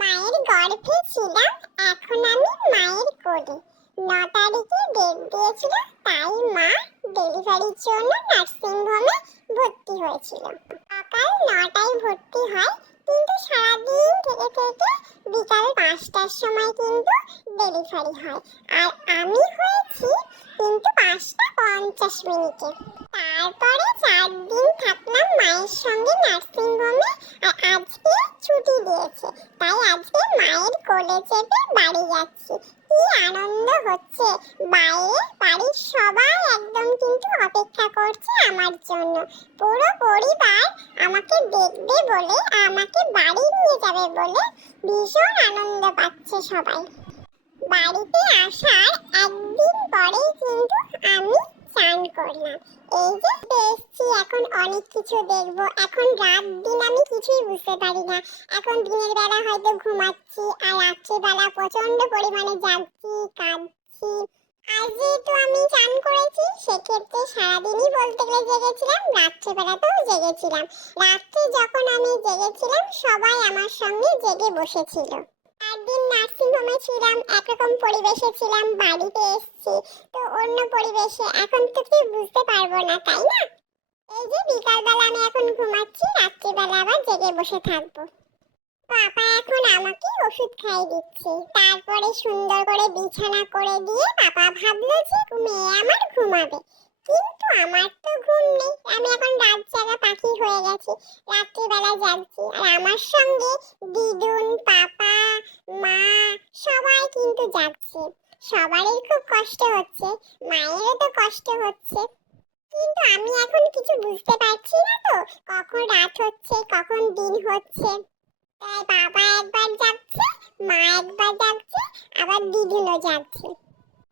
মায়ের গর্ভে ছিলাম, এখন আমি মায়ের কোলে। ন তারিখে ডেট দিয়েছিল, তাই মা ডেলিভারির জন্য নার্সিং হোমে ভর্তি হয়েছিল সকাল নটায় ভর্তি হয়, কিন্তু সারাদিন থেকে থেকে বিকাল পাঁচটার সময় কিন্তু ডেলিভারি হয়। আর আমি হয়েছি কিন্তু পাঁচটা পঞ্চাশ মিনিটে। তারপরে চার দিন থাকলাম মায়ের সঙ্গে নার্সিং হোমে আর আজকে ছুটি দিয়েছে। তাই আজকে মায়ের কোলে চেপে বাড়ি যাচ্ছি। কি আনন্দ হচ্ছে। বাইরে বাড়ির সবাই একদম কিন্তু অপেক্ষা করছে আমার জন্য। পুরো পরিবার আমাকে দেখবে বলে, আমাকে বাড়ি নিয়ে যাবে বলে ভীষণ আনন্দ পাচ্ছে সবাই। বাড়িতে আসার চান করলাম এই যে এসছি এখন অনেক কিছু দেখব। এখন রাত দিন আমি কিছুই বুঝতে পারি না। এখন দিনের বেলা হয়তো ঘুমাচ্ছি, আর রাত্রিবেলা প্রচণ্ড পরিমাণে জাগছি, কাঁদছি। আজ যেহেতু আমি চান করেছি, সেক্ষেত্রে সারাদিনই বলতে গেলে জেগেছিলাম, রাত্রিবেলাতেও জেগেছিলাম। রাত্রে যখন আমি জেগেছিলাম, সবাই আমার সঙ্গে জেগে বসেছিল। হোমে ছিলাম, একরকম পরিবেশে ছিলাম, বাড়িতে এসেছি, তো অন্য পরিবেশে। এখন তো কি বুঝতে পারব না, তাই না? এই যে বিকালবেলা আমি এখন ঘুমাচ্ছি, রাত্রিবেলা আবার জেগে বসে থাকব। পাপা এখন আমাকে ওষুধ খাইয়ে দিচ্ছে। তারপরে সুন্দর করে বিছানা করে দিয়ে পাপা ভাবলো যে মেয়ে আমার ঘুমাবে। কিন্তু আমার তো ঘুম নেই। আমি এখন রাত জাগা পাখি হয়ে গেছি, রাত্রিবেলা জাগছি। আর আমার সঙ্গে দিদুন সবারই খুব কষ্ট হচ্ছে, মায়েরও তো কষ্ট হচ্ছে। কিন্তু আমি এখন কিছু বুঝতে পারছি না তো, কখন রাত হচ্ছে, কখন দিন হচ্ছে। তাই বাবা একবার যাচ্ছে মা একবার যাচ্ছে আবার দিদুনও যাচ্ছে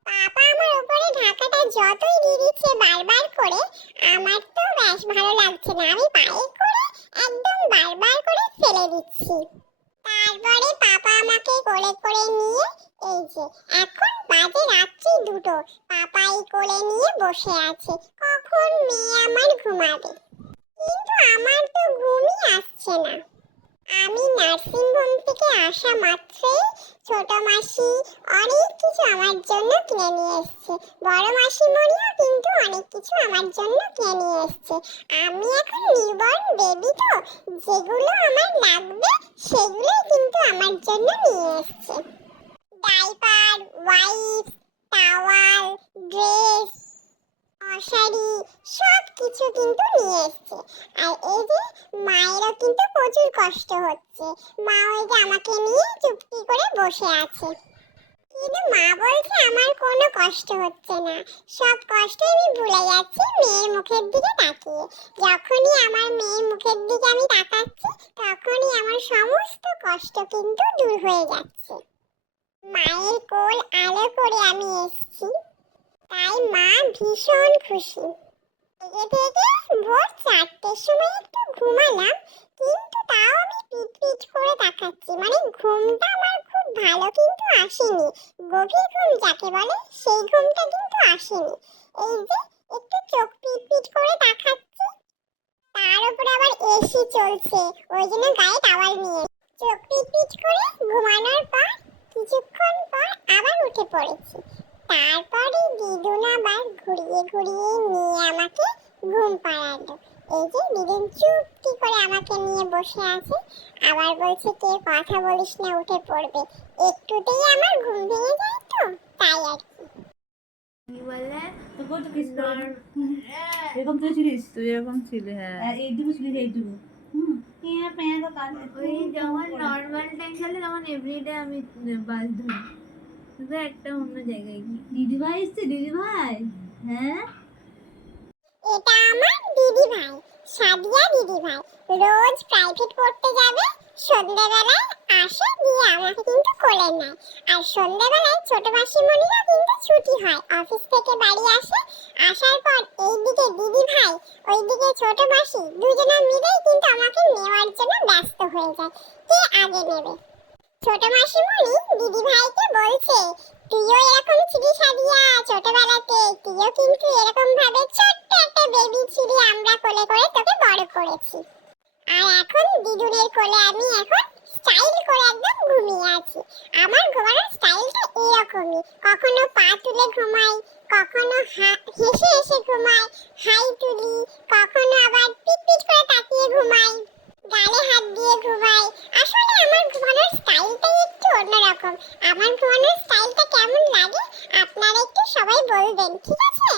বাবা আমার উপরে ঢাকাটা যতই দিয়ে বারবার করে, আমার তো বেশ ভালো লাগছে না। আমি পায়ে করে একদম বারবার করে ফেলে দিচ্ছি। তারপরে পাপা আমাকে কোলে করে নিয়ে এই যে, এখন বাজে রাত্রি দুটো। পাপাই কোলে নিয়ে বসে আছে। কখন মেয়ে আমার ঘুমাবে? কিন্তু আমার তো ঘুমই আসছে না। আমি নার্সিং হোম থেকে আসা মাত্রই ছোট মাসি অনেক কিছু আমার জন্য কিনে নিয়ে এসেছে। বড় মাসিমণিও কিন্তু অনেক কিছু আমার জন্য কিনে নিয়ে এসেছে। আমি এখন নিউবর্ন বেবি তো, যেগুলো আমার লাগবে, সেগুলোই কিন্তু আমার জন্য নিয়ে এসেছে। ডাইপার ওয়াইপ টাওয়াল ড্রেস মশারি সব কিছু কিন্তু নিয়ে এসছে। আর এই যে মায়েরও কিন্তু প্রচুর কষ্ট হচ্ছে। মা ওই যে আমাকে নিয়ে চুপটি করে বসে আছে। কিন্তু মা বলছে, আমার কোনো কষ্ট হচ্ছে না। সব কষ্ট আমি ভুলে যাচ্ছি মেয়ের মুখের দিকে তাকিয়ে। যখনই আমার মেয়ের মুখের দিকে আমি তাকাচ্ছি, তখনই আমার সমস্ত কষ্ট কিন্তু দূর হয়ে যাচ্ছে। মায়ের কোল আলো করে আমি এসেছি। তাই মা ভীষণ খুশি। থেকে থেকে ভোর চারটের সময় একটু ঘুমালাম, কিন্তু তাও আমি পিট পিট করে তাকাচ্ছি। মানে ঘুমটা আমার খুব ভালো কিন্তু আসেনি। গভীর ঘুম যাকে বলে, সেই ঘুমটা কিন্তু আসেনি। এই যে একটু চোখ পিট পিট করে তাকাচ্ছি, তার উপর আবার এসি চলছে। ওই জন্য গায়ে টাওয়াল নিয়ে চোখ পিট করে ঘুমানোর পর কিছুক্ষণ পর আবার উঠে পড়েছি। তারপরে দিদুন আবার ঘুরিয়ে ঘুরিয়ে নিয়ে আমাকে ঘুম পাড়ালো। এই যে দিদুন চুপটি করে আমাকে নিয়ে বসে আছে। আবার বলছে কে কথা বলিস না উঠে পড়বে। একটুতেই আমার ঘুম ভেঙে যায় তো তাই আর কি। এরকম তুই ছিলিস? তুই এরকম ছিলি হ্যাঁ। আর এইটুকু ছিলিস এইটুকু। হুম। যখন নর্মাল টাইম তখন এভরিডে আমি বাস ধরি। একটা অন্য জায়গায় গিয়ে। দিদি ভাই এসছে, দিদি ভাই? হ্যাঁ? এটা আমার দিদি ভাই, সাদিয়া দিদি ভাই। রোজ প্রাইভেট পড়তে যাবে, সন্ধ্যাবেলায় আসে, দিয়ে আমাকে কিন্তু কোলে নেয় আর সন্ধ্যেবেলায় ছোট মাসিমণিরও কিন্তু ছুটি হয়। অফিস থেকে বাড়ি আসে। আসার পর এইদিকে দিদি ভাই, ওইদিকে ছোট মাসি দুজনে মিলেই কিন্তু আমাকে নেওয়ার জন্য ব্যস্ত হয়ে যায়। কে আগে নেবে? ছোট মাসিমণি দিদি ভাইকে বলছে, তুইও এরকম ছিলি সাদিয়া ছোটবেলাতে। তুইও কিন্তু এরকম ভাবে ছোট্ট একটা বেবি ছিলি। আমরা কোলে করে তোকে বড় করেছি। আর এখন দিদুনের কোলে আমি এখন চান নিয়ে আছি। আমার ঘুমানোর স্টাইলটা এরকমই কখনো পা তুলে ঘুমাই, কখনো হেসে হেসে ঘুমাই, হাই তুলি, কখনো আবার পিট পিট করে তাকিয়ে ঘুমাই, গালে হাত দিয়ে ঘুমাই। আসলে আমার ঘুমানোর স্টাইলটাই একটু অন্যরকম। আমার ঘুমানোর স্টাইলটা কেমন লাগে, আপনারা একটু সবাই বলবেন, ঠিক আছে?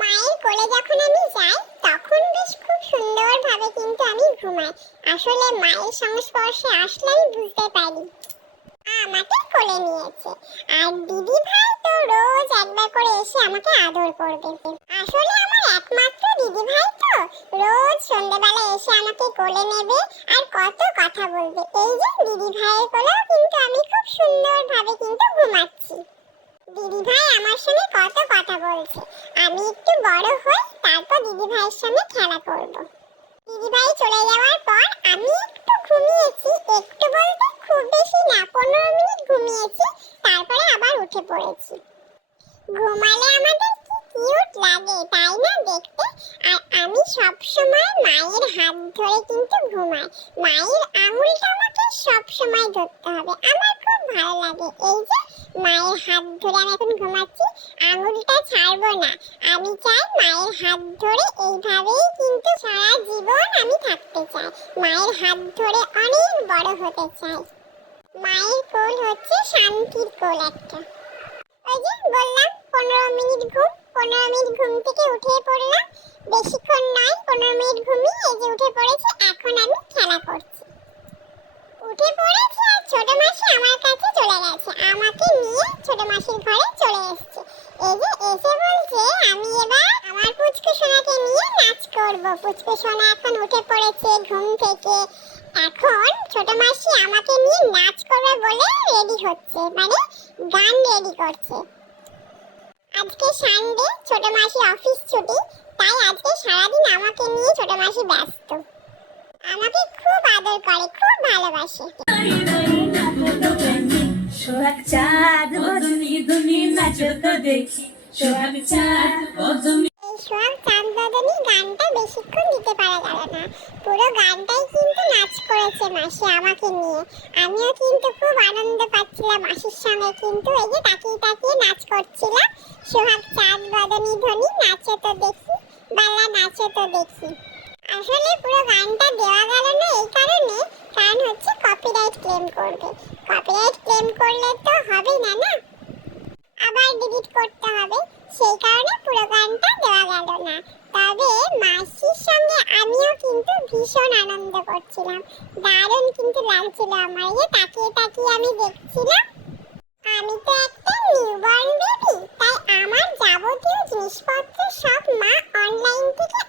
মায়ের কোলে যখন আমি যাই, তখন বেশ খুব সুন্দরভাবে কিন্তু আমি ঘুমাই। আসলে মায়ের সংস্পর্শে আসলে আমি বুঝতে পারি। আমাকে কোলে নিয়েছে। আর দিদি ভাই তো রোজ একবার করে এসে আমাকে আদর করবে। আসলে আমার একমাত্র দিদি ভাই তো রোজ সন্ধ্যেবেলা এসে আমাকে কোলে নেবে আর কত কথা বলবে। এই যে দিদি ভাইয়ের কোলেও কিন্তু আমি খুব সুন্দরভাবে কিন্তু ঘুমাচ্ছি। দিদি ভাই আমার সঙ্গে কত কথা বলছে। আমি একটু বড় হই, তারপর দিদি ভাইয়ের সঙ্গে খেলা করব। দিদি ভাই চলে যাওয়ার পর আমি একটু ঘুমিয়েছি, একটু বলতে খুব বেশি না, পনেরো মিনিট ঘুমিয়েছি, তারপরে আবার উঠে পড়েছি। ঘুমালে আমাদের কি কিউট লাগে, তাই না দেখতে? আর আমি সব সময় মায়ের হাত ধরে কিন্তু ঘুমাই। মায়ের আঙুলটা আমাকে সব সময় ধরতে হবে, আমার খুব ভালো লাগে। এই যে মায়ের হাত ধরে আমি এখন ঘুমাচ্ছি, আঙুলটা ছাড়বো না। আমি চাই মায়ের হাত ধরে এইভাবেই কিন্তু সারা জীবন আমি থাকতে চাই। মায়ের হাত ধরে অনেক বড় হতে চাই। মায়ের কোল হচ্ছে শান্তির কোল একটা। ওই যে বললাম, পনেরো মিনিট ঘুম, পনেরো মিনিট ঘুম থেকে উঠে পড়লাম। বেশিক্ষণ নয়, পনেরো মিনিট ঘুমিয়ে এই যে উঠে পড়েছি, এখন আমি খেলা করছি উঠে পড়েছি আর ছোট মাসি আমার কাছে চলে গেছে আমাকে নিয়ে ছোট মাসির ঘরে চলে এসেছে এই যে এসে বলছে আমি এবার আমার পুচকু সোনাকে নিয়ে নাচ করব পুচকু সোনা এখন উঠে পড়েছে ঘুম থেকে। এখন ছোট মাসি আমাকে নিয়ে নাচ করবে বলে রেডি হচ্ছে মানে গান রেডি করছে। আজকে সানডে ছোট মাসি অফিস ছুটি তাই আজকে সারাদিন আমাকে নিয়ে ছোট মাসি ব্যস্ত। আমাকে খুব আদর করে খুব ভালোবাসে। সোহাগ চাঁদ বদনি দুনি নাচো তো দেখি। সোহাগ চাঁদ বদনি সোহাগ গানটা দিতে পারা গেল না। পুরো গানটাই কিন্তু নাচ করেছে মাসি আমাকে নিয়ে। আমিও কিন্তু খুব আনন্দ পাচ্ছিলাম মাসির সঙ্গে কিন্তু এই যে তাকিয়ে তাকিয়ে নাচ করছিলাম। সোহাগ, চাঁদ, বদনী ধ্বনি নাচো তো দেখি, বালা নাচো তো দেখি। আসলে পুরো গানটা দেওয়া গেল না এই কারণে, কারণ হচ্ছে কপিরাইট ক্লেম করবে। কপিরাইট ক্লেম করলে তো হবে না না? আবার ডিলিট করতে হবে। সেই কারণে পুরো গানটা দেওয়া গেল না। তবে মাসির সঙ্গে আমিও কিন্তু ভীষণ আনন্দ করছিলাম। দারুণ কিন্তু লাগছিল আমার যে তাকিয়ে তাকিয়ে আমি দেখছিলাম, আমি তো একটা নিউবর্ন বেবি তাই আমার যাবতীয় জিনিসপত্র সব মা অনলাইন থেকে